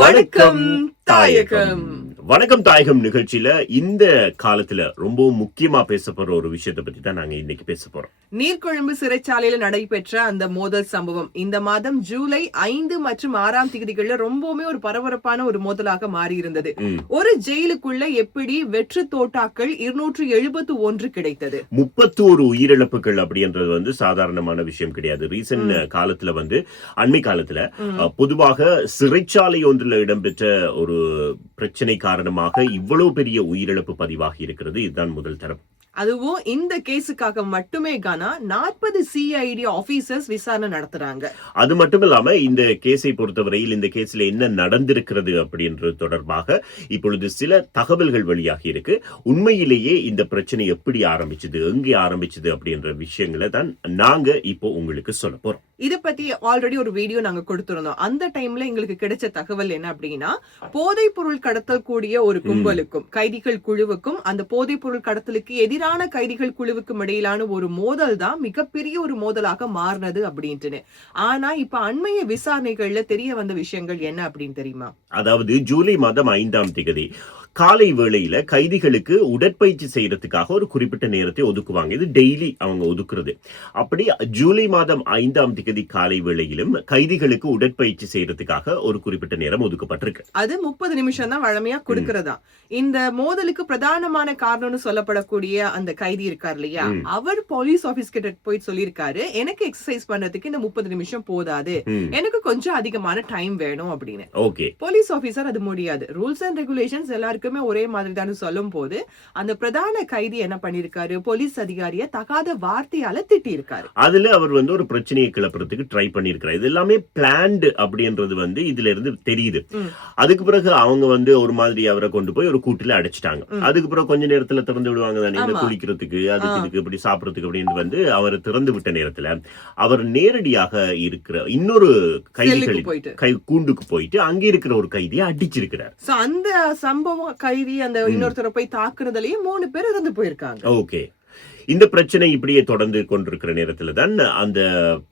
வணக்கம் தாயகம். வணக்கம் தாயகம் நிகழ்ச்சியில இந்த காலத்துல ரொம்ப முக்கியமா பேசப்படுற ஒரு விஷயத்தை பத்தி தான் நாங்க இன்னைக்கு பேச போறோம். நீர்கொழும்பு சிறைச்சாலையில நடைபெற்ற அந்த மோதல் சம்பவம் இந்த மாதம் ஜூலை 5 மற்றும் 6 தேதிகள்ல ரொம்பவுமே ஒரு பரபரப்பான ஒரு மோதலாக மாறி இருந்தது. ஒரு ஜெயிலுக்குள்ள எப்படி வெற்று தோட்டாக்கள் 271 கிடைத்தது. 31 உயிரிழப்புகள் அப்படின்றது சாதாரணமான விஷயம் கிடையாது. ரீசன்ட் காலத்துல அண்மை காலத்துல பொதுவாக சிறைச்சாலை ஒன்றில் இடம்பெற்ற ஒரு பிரச்சனை காரணமாக இவ்வளவு பெரிய உயிரிழப்பு பதிவாகி இருக்கிறது. இதுதான் முதல் தரம். அதுவும் இந்த கேஸுக்காக மட்டுமே 40 CID ஆபீசர்ஸ் விசாரணை நடத்துறாங்க. அது மட்டும் இல்லாம இந்த கேஸை பொறுத்தவரையில் இந்த கேஸ்ல என்ன நடந்திருக்கிறது அப்படின்றது தொடர்பாக இப்பொழுது சில தகவல்கள் வெளியாகி இருக்கு. உண்மையிலேயே இந்த பிரச்சனை எப்படி ஆரம்பிச்சது, எங்கே ஆரம்பிச்சது அப்படின்ற விஷயங்களை தான் நாங்க இப்போ உங்களுக்கு சொல்ல போறோம். இத பத்தி ஆல்ரெடி ஒரு வீடியோ நாங்க கொடுத்திருந்தோம். அந்த டைம்ல எங்களுக்கு கிடைச்ச தகவல் என்ன அப்படின்னா, போதைப் பொருள் கடத்தல் கூடிய ஒரு கும்பலுக்கும் கைதிகள் குழுவுக்கும் அந்த போதைப் பொருள் கடத்தலுக்கு எதிரான கைதிகள் குழுவுக்கும் இடையிலான ஒரு மோதல் தான் மிகப்பெரிய ஒரு மோதலாக மாறினது அப்படின்ட்டு. ஆனா இப்ப அண்மைய விசாரணைகள்ல தெரிய வந்த விஷயங்கள் என்ன அப்படின்னு தெரியுமா? அதாவது ஜூலை மாதம் 5ஆம் தேதி காலை வேளையில கைதிகளுக்கு உடற்பயிற்சி செய்யறதுக்காக ஒரு குறிப்பிட்ட நேரத்தை ஒதுக்குவாங்க. இது டெய்லி அவங்க ஒதுக்குறது. அப்படி ஜூலை மாதம் 5ஆம் தேதி காலை வேளையிலும் கைதிகளுக்கு உடற்பயிற்சி செய்யறதுக்காக ஒரு குறிப்பிட்ட நேரம் ஒதுக்கப்பட்டிருக்கு. அது 30 நிமிஷம் தான் வழமையா கொடுக்கறதா. இந்த மோதலுக்கு பிரதானமான காரணம்னு சொல்லப்படக்கூடிய அந்த கைதி இருக்கார் இல்லையா, அவர் போலீஸ் ஆபீஸ் கிட்ட போய் சொல்லியிருக்காரு, எனக்கு எக்ஸசைஸ் பண்றதுக்கு இந்த 30 நிமிஷம் போதாது, எனக்கு கொஞ்சம் அதிகமான டைம் வேணும் அப்படின்னு. ஓகே, போலீஸ் ஆபீசர் அது முடியாது, ரூல்ஸ் அண்ட் ரெகுலேஷன்ஸ் எல்லாருக்கும் ஒரே மாதிரி தான் சொல்லும் போது அந்த பிரதான கைதி என்ன பண்ணிருக்காரு, போலீஸ் அதிகாரிய தகாத வார்த்தையால திட்டி இருக்காரு. அதுல அவர் ஒரு பிரச்சனையை கிளப்புறதுக்கு ட்ரை பண்ணிருக்காரு. இது எல்லாமே பிளான்டு அப்படின்றது இதுல இருந்து தெரியுது. அதுக்கு பிறகு அவங்க ஒரு மாதிரி அவரை கொண்டு போய் ஒரு கூட்டுல அடைச்சிட்டாங்க. அதுக்கு பிறகு கொஞ்ச நேரத்துல திறந்து விடுவாங்க தானே, குளிக்கிறதுக்கு அதுக்கு இதுக்கு இப்படி சாப்பிடறதுக்கு அப்படின்னு அவர் திறந்து விட்ட நேரத்துல அவர் நேரடியாக இருக்கிற இன்னொரு கைதிகள் கூண்டுக்கு போயிட்டு அங்க இருக்கிற ஒரு கைதியை அடிச்சிருக்கிறார். அந்த சம்பவம் கைதி அந்த இன்னொருத்தரை போய் தாக்குறதுலயே 3 பேர் இறந்து போயிருக்காங்க. ஓகே, இந்த பிரச்சனை இப்படியே தொடர்ந்து கொண்டிருக்கிற நேரத்துல தான் அந்த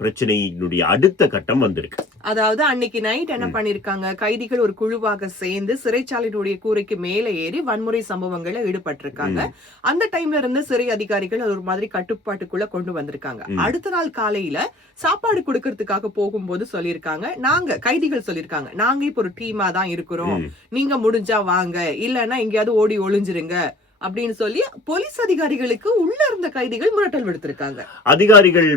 பிரச்சனையினுடைய அடுத்த கட்டம் வந்திருக்கு. அதாவது அன்னைக்கு நைட் என்ன பண்ணிருக்காங்க, கைதிகள் ஒரு குழுவாக சேர்ந்து சிறைச்சாலையினுடைய கூரைக்கு மேல ஏறி வன்முறை சம்பவங்கள்ல ஈடுபட்டிருக்காங்க. அந்த டைம்ல இருந்து சிறை அதிகாரிகள் ஒரு மாதிரி கட்டுப்பாட்டுக்குள்ள கொண்டு வந்திருக்காங்க. அடுத்த நாள் காலையில சாப்பாடு கொடுக்கறதுக்காக போகும்போது சொல்லியிருக்காங்க, கைதிகள் சொல்லியிருக்காங்க, நாங்க இப்ப ஒரு டீமா தான் இருக்கிறோம், நீங்க முடிஞ்சா வாங்க, இல்லன்னா எங்கேயாவது ஓடி ஒளிஞ்சிருங்க அப்படின்னு சொல்லி போலீஸ் அதிகாரிகளுக்கு உள்ள இருந்த கைதிகள் மிரட்டல் விடுத்திருக்காங்க. அதிகாரிகள்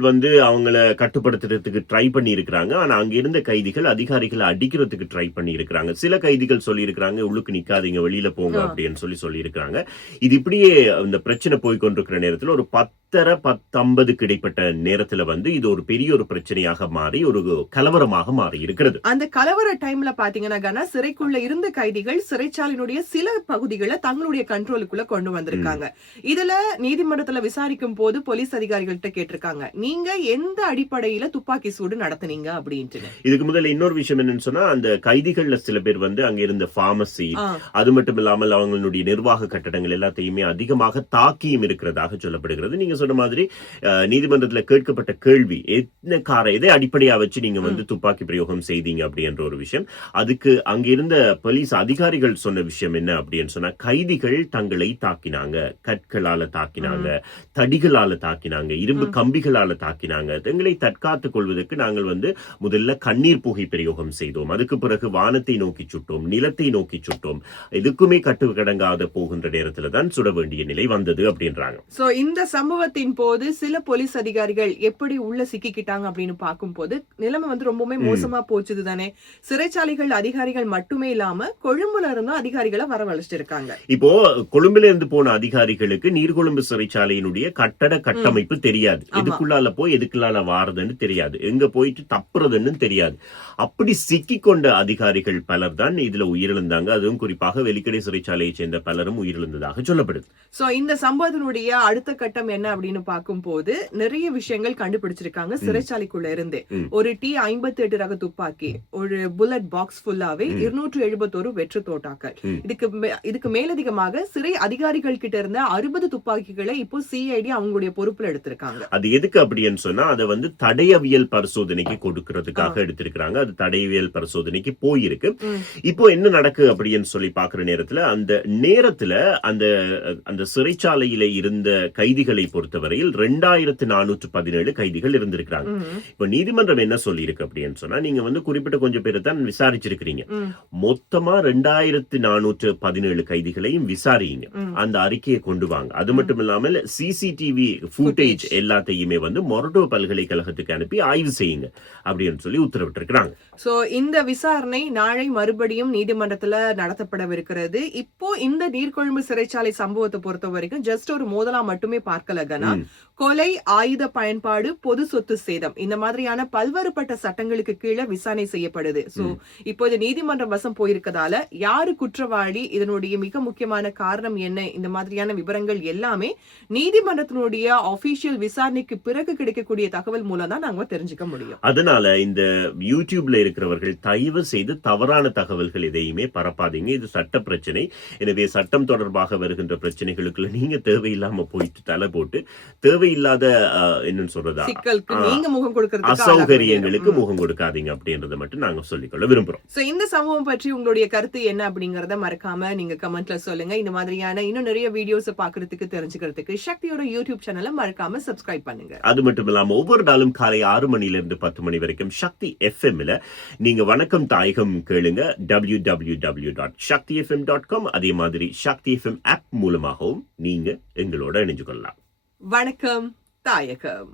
அவங்கள கட்டுப்படுத்துறதுக்கு ட்ரை பண்ணி இருக்கிறாங்க. ஆனா அங்க இருந்த கைதிகள் அதிகாரிகளை அடிக்கிறதுக்கு ட்ரை பண்ணி இருக்கிறாங்க. சில கைதிகள் சொல்லி இருக்கிறாங்க, உள்ளுக்கு நிக்காதீங்க, வெளியில போங்க அப்படின்னு சொல்லி இருக்கிறாங்க. இது இப்படியே இந்த பிரச்சனை போய்கொண்டிருக்கிற நேரத்துல ஒரு 10:50 கிடைப்பட்ட நேரத்துல இது ஒரு பெரிய ஒரு பிரச்சனையாக மாறி ஒரு கலவரமாக மாறி இருக்கிறது. அந்த கலவர டைம்ல பாத்தீங்கன்னா சிறைக்குள்ள இருந்த கைதிகள் சிறைச்சாலையினுடைய சில பகுதிகளை தங்களுடைய கண்ட்ரோலுக்குள்ள கொண்டு வந்திருக்காங்க. இதுல நீதிமன்றத்துல விசாரிக்கும் போது போலீஸ் அதிகாரிகள்கிட்ட கேட்டிருக்காங்க, நீங்க எந்த அடிப்படையில துப்பாக்கி சூடு நடத்துனீங்க அப்படின்ட்டு. இதுக்கு முதல்ல இன்னொரு விஷயம் என்னன்னு சொன்னா, அந்த கைதிகள்ல சில பேர் அங்க இருந்த பார்மசி, அது மட்டும் இல்லாமல் அவங்களுடைய நிர்வாக கட்டடங்கள் எல்லாத்தையுமே அதிகமாக தாக்கியும் இருக்கிறதாக சொல்லப்படுகிறது. நீங்க சொன்ன மாதிரி நீதிமன்றத்துல கேட்கப்பட்ட கேள்வி, எதை அடிப்படையா வச்சு நீங்க துப்பாக்கி பிரயோகம் செய்தீங்க அப்படின்ற ஒரு விஷயம். அதுக்கு அங்க இருந்த போலீஸ் அதிகாரிகள் சொன்ன விஷயம் என்ன அப்படின்னு சொன்னா, கைதிகள் தங்களை தாக்கினாங்க, கற்களால தாக்கினாங்க, தடிகளால தாக்கினாங்க, இரும்பு கம்பிகளால தாக்கினாங்க. தங்களை தற்காத்துக் கொள்வதற்கு நாங்கள் முதல்ல கண்ணீர் புகை பிரயோகம் செய்தோம், அதுக்கு பிறகு வானத்தை நோக்கி சுட்டோம், நிலத்தை நோக்கி சுட்டோம், எதுக்குமே கட்டுக்கடங்காத போகின்ற நேரத்துல தான் சுட வேண்டிய நிலை வந்தது அப்படின்றாங்க. சோ இந்த சம்பவத்தின் போது சில போலீஸ் அதிகாரிகள் எப்படி உள்ள சிக்கிக்கிட்டாங்க அப்படின்னு பார்க்கும் போது நிலைமை ரொம்பவே மோசமா போச்சுது தானே. சிறைச்சாலைகள் அதிகாரிகள் மட்டுமே இல்லாம கொழும்புல இருந்தும் அதிகாரிகளை வரவழைச்சிருக்காங்க. இப்போ கொழும்புல இருந்து போன அதிகாரிகளுக்கு நீர்கொழும்பு சிறைச்சாலையினுடைய கட்டட கட்டமைப்பு தெரியாது, எதுக்குள்ளால போய் எதுக்குள்ளால வாரதுன்னு தெரியாது, எங்க போயிட்டு தப்புறதுன்னு தெரியாது. அப்படி சிக்கி கொண்ட அதிகாரிகள் பலர் தான் இதுல உயிரிழந்தாங்க. அதுவும் குறிப்பாக வெலிக்கடை சிறைச்சாலையை சேர்ந்த பலரும் உயிரிழந்ததாக சொல்லப்படுது. சோ இந்த சம்பவத்தினுடைய அடுத்த கட்டம் என்ன அப்படின்னு பார்க்கும்போது நிறைய விஷயங்கள் கண்டுபிடிச்சிருக்காங்க சிறைச்சாலைக்குள்ள இருந்தே. ஒரு T-58 ரக துப்பாக்கி, ஒரு புல்லட் பாக்ஸ் ஃபுல்லாவே 271 வெற்று தோட்டாக்கள். இதுக்கு மேலதிகமாக சிறை அதிகாரிகள் கிட்ட இருந்த 60 துப்பாக்கிகளை இப்போ CID அவங்களுடைய பொறுப்புல எடுத்திருக்காங்க. அது எதுக்கு அப்படின்னு சொன்னா அதை வந்து தடயவியல் பரிசோதனைக்கு கொடுக்கறதுக்காக எடுத்திருக்கிறாங்க. அது தடயவியல் பரிசோதனைக்கு போயிருக்கு. இப்போ என்ன நடக்கு அப்படின்னு சொல்லி பாக்குற நேரத்துல அந்த சிறைச்சாலையில இருந்த கைதிகளை பொறுத்தவரையில் 2417 கைதிகள் இருந்திருக்கிறாங்க. இப்ப நீதிமன்றம் என்ன சொல்லி இருக்கு அப்படின்னு சொன்னா, நீங்க வந்து குறிப்பிட்ட கொஞ்சம் பேரை தான் விசாரிச்சிருக்கிறீங்க, மொத்தமா 2417 கைதிகளையும் விசாரிங்க, அந்த அறிக்கையை கொண்டு வாங்க. அது மட்டும் இல்லாமல் CCTV ஃபுட்டேஜ் எல்லாத்தையுமே வந்து மொரட்டோ பல்கலைக்கழகத்துக்கு அனுப்பி ஆய்வு செய்யுங்க அப்படின்னு சொல்லி உத்தரவிட்டிருக்கிறாங்க. சோ இந்த விசாரணை நாளை மறுபடியும் நீதிமன்றத்துல நடத்தப்படவிருக்கிறது. இப்போ இந்த நீர்கொழும்பு சிறைச்சாலை சம்பவத்தை பொறுத்த வரைக்கும் ஜஸ்ட் ஒரு மோதலா மட்டுமே பார்க்கல கனா. கொலை, ஆயுத பயன்பாடு, பொது சொத்து சேதம், இந்த மாதிரியான பல்வேறுபட்ட சட்டங்களுக்கு கீழே விசாரணை செய்யப்படுது. சோ இப்போ இது நீதிமன்றம் வசம் போயிருக்கதால யாரு குற்றவாளி, இதனுடைய மிக முக்கியமான காரணம் என்ன, இந்த மாதிரியான விவரங்கள் எல்லாமே நீதிமன்றத்தினுடைய ஆபீஷியல் விசாரணைக்கு பிறகு கிடைக்கக்கூடிய தகவல் மூலம் தான் நாங்க தெரிஞ்சுக்க முடியும். அதனால இந்த யூடியூப்ல இருக்கிறவர்கள் தயவு செய்து தவறான தகவல்கள் எதையுமே பரப்பாதீங்க. இது சட்ட பிரச்சனை. எனவே சட்டம் தொடர்பாக வருகின்ற பிரச்சனைகளுக்குள்ள நீங்க தேவையில்லாம போயிட்டு தலை போட்டு தேவையில்லாத என்னன்னு சொல்றதா அசௌகரியங்களுக்கு முகம் கொடுக்காதீங்க அப்படின்றத மட்டும் நாங்க சொல்லிக்கொள்ள விரும்புறோம். இந்த சம்பவம் பற்றி உங்களுடைய கருத்து என்ன அப்படிங்கறத மறக்காம நீங்க கமெண்ட்ல சொல்லுங்க. இந்த மாதிரியான இன்னும் நிறைய வீடியோஸ் பாக்குறதுக்கு தெரிஞ்சுக்கிறதுக்கு சக்தியோட யூடியூப் சேனலை மறக்காம சப்ஸ்கிரைப் பண்ணுங்க. அது மட்டும் இல்லாம ஒவ்வொரு நாளும் காலை 6 மணிலிருந்து 10 மணி வரைக்கும் சக்தி FM-ல நீங்க வணக்கம் தாயகம் கேளுங்க. www.shaktifm.com. அதே மாதிரி சக்தி FM ஆப் மூலமாகவும் நீங்க எங்களோட இணைஞ்சு கொள்ளலாம். வணக்கம் தாயகம்.